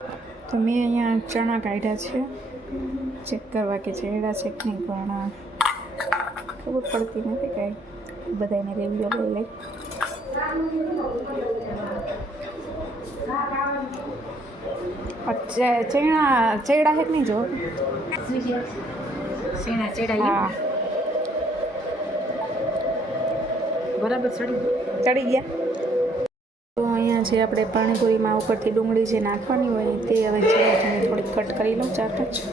તો મેં અહીંયા ચણા કાઢ્યા છે, ચેક કરવા કે ચેડા છે કે નહીં, પણ ખબર પડતી નથી કાંઈ. બધાને રિવ્યુ લઈ લઈ. ચેડા છે કે નહીં જો હા બરાબર ચડી ગયા. તો અહીંયા જે આપણે પાણીપુરીમાં ઉપરથી ડુંગળી જે નાખવાની હોય તે હવે છે થોડીક કટ કરી લઉં 4-5.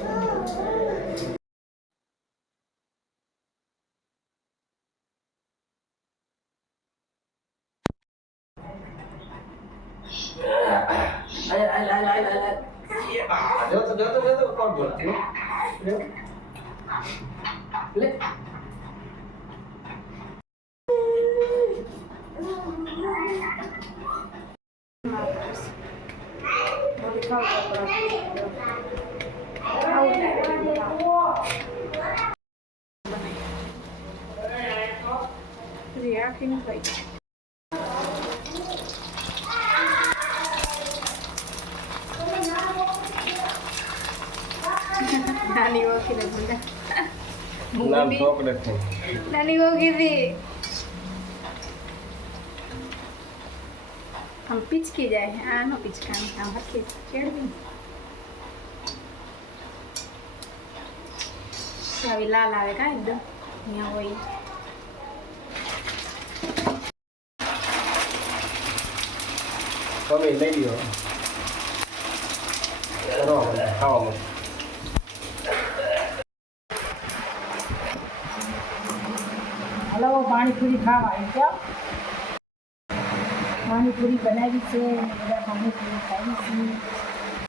નાની વોકી નાની વોકી થી આમ પીચકી જાય. આ નો પીચકાની આમ હરખી ચેડવી આવી લાલ આવે કા એકદમ અહીંયા હોય. તમે લઈ લ્યો ખાવા હલો પાણીપુરી ખાવા આવી જાઓ. પાણીપુરી બનાવી છે, બધા પાણીપુરી ખાવી છે.